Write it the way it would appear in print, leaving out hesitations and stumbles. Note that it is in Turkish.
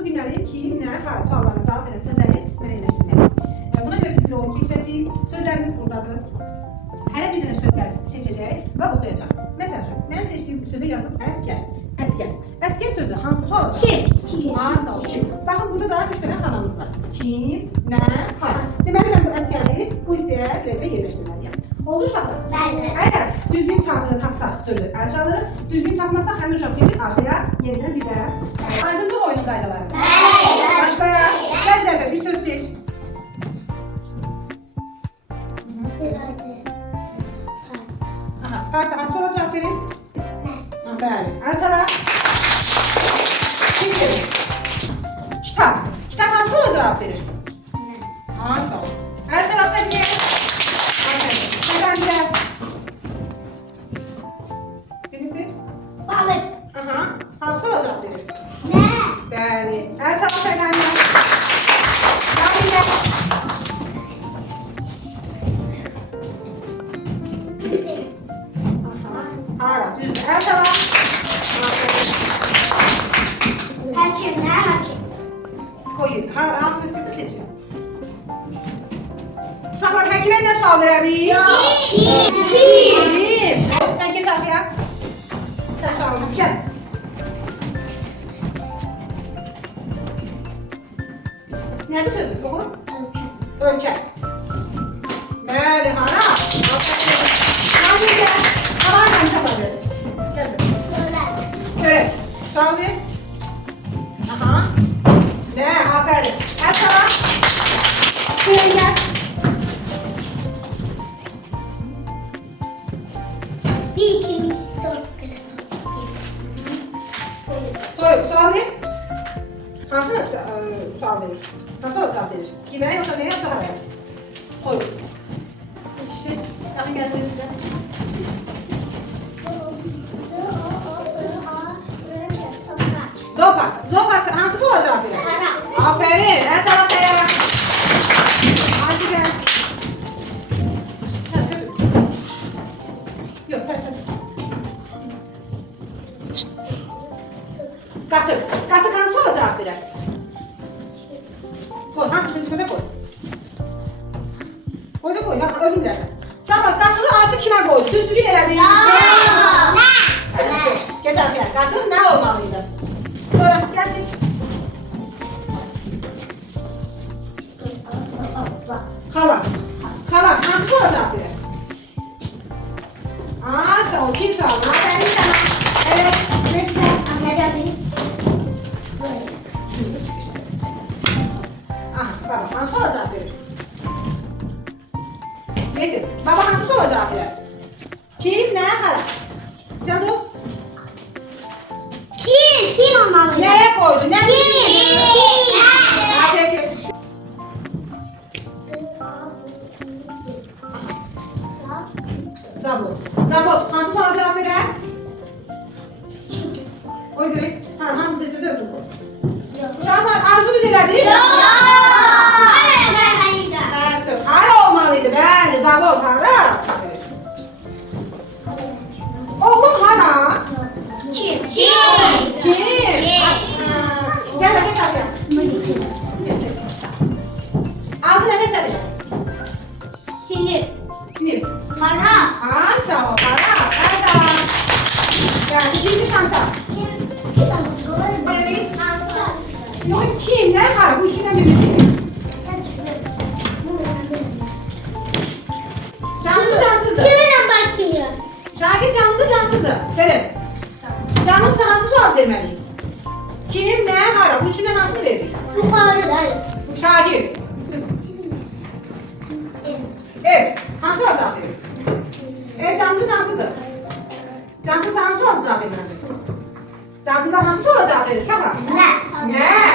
növbəsində bilməliyik kim, nə, hara suallarına cavab verən sözləri müəyyənləşdirməliyik. Buna görə biz bir oyun keçirəcəyik. Sözlərimiz buradadır. Hər bir dənə sözlər seçəcək və oxuyacaq. Məsəl üçün, mən seçdiyim sözə yazılıb əskər. Əskər. Əskər sözü hansı sual olacaq? Kim? Kim? Baxın, burada daha 3 dənə xanamız var. Kim, nə, hara. Deməli, mən bu əskərləri bu hissəyə beləcə yerləşdirməliyəm. Oldu uşaqlar? Bəli. Əgər düzgün tapsaq sözü əl çalırıq, düzgün tapmasaq həmin uşaq keçir arxaya, yenidən bir də. Aydındır oyunun qaydaları? Bəli. Başlayaq. Gəl Zərfə, bir söz seç. Aha, parta hansı olacaq cavab verin? Ha, bəli. Əl çalaq. Kitap. Kitap hansı olacaq cavab verir? Hansı olur? Əl çalaq Səfiyə. Səfəndə. Birini seç. Balık. Aha, hansı olacaq cavab verir? Ne? Bəli. Əl çalaq Səfəndə. Səfiyə. Hara, düzdür. Əl çalaq. Hakim. Ne hakim? Koyun. Hansını istəyirsə seçin. Uşaqlar, həkimə nə sual verərik? Kim? Kim? Sən geç arxaya. Sən sualımız gəl. Nədir sözün? Oxu. Ölçək. Bəli, hara? Hansı gəl? Hava ilə uşaqlar verəsin. Gəl. Sorular. Görək. Sual ver. Aha. Nə? Afərin. Əl çalaq. Şuraya gəl. Bir, iki, üç, dört, beş, Doğru. Sual ver. Hansı sual verir? Hansı cevap verir? Kime yoksa neye yoksa haraya? Doğru. Seç. Yakın geldi size. Zopak. Zopak hansı olacak cevap verir? Hara. Aferin. El çalak ayağa. Hadi gel. Ha, tabii. Yok ters ters. Katık. Katık hansı olacak cevap verir? Koy. Hansı seçimine koy. Koy da koy. Ya, özür dilersen. Çabuk katığı hansı kime koydu? Düzgün eledi. Geç arkaya. Katık ne olmalıydı? Sonra gel seç. Hala. Hala. Hansı olacak biri? Sağ ol. Kim sağ ol? Aferin sana. Evet. Next one. Aha. Baba. Hansı olacak biri? Nedir? Baba hansı olacak biri? Kim? Ne? Hala. Canım. Kim olmalı? Neye koydu? Ne? Kim? Hadi geç. Zabot. Zabot. Hansı soruya cevap verer? Oy direkt. Hansı sesi öldü bu? Uşaqlar arzunuz elədi? Təəssüf. Hara olmalıydı? Bəli, zabot hara? Oğlum hara? Kim? Kim? Gəl hadi çağır. Altı nəfəs edəcək. Sinir. Sinir. Para. Sağ ol. Hara. Hara. Gəl, ikinci şansa. Yok kim? Ne var? Bu üçünden biri değil. Canlı cansızdı. Şakir canlı cansızdı. Söyle. Canlı hansı sual vermeliyim? Kim, ne, hara? Bu üçünden hangisini verdik? Şakir. Evet. Hansı sual cevap verir? Evet, canlı cansızdı. Cansız hansı sual cevap vermeliyim? Cansızdan hansı sual cevap verir? Şaka. Ne?